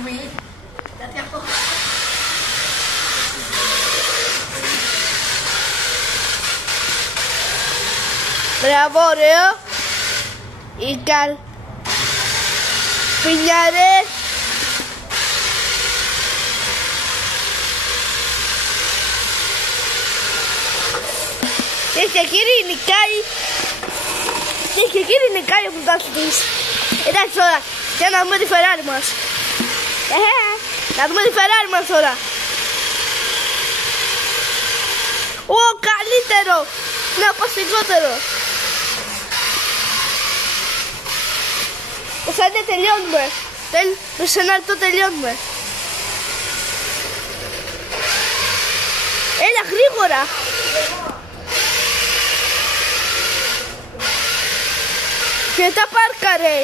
στιγμή. Γιατί αυτό... Μπράβο, ωραίο. Ικαλ. Πινιάρε. Και κύριοι νικάει. Και κύριοι νικάει ο πρωταθλητής. Εντάξει τώρα, για να δούμε τη Ferrari μας. Να δούμε τη Ferrari μας τώρα. Ω, καλύτερο. Να πάω σιγότερο. Θα είναι τελειώνουμε. Σε ένα λεπτό τελειώνουμε. Έλα γρήγορα. Και τα πάρκαρε.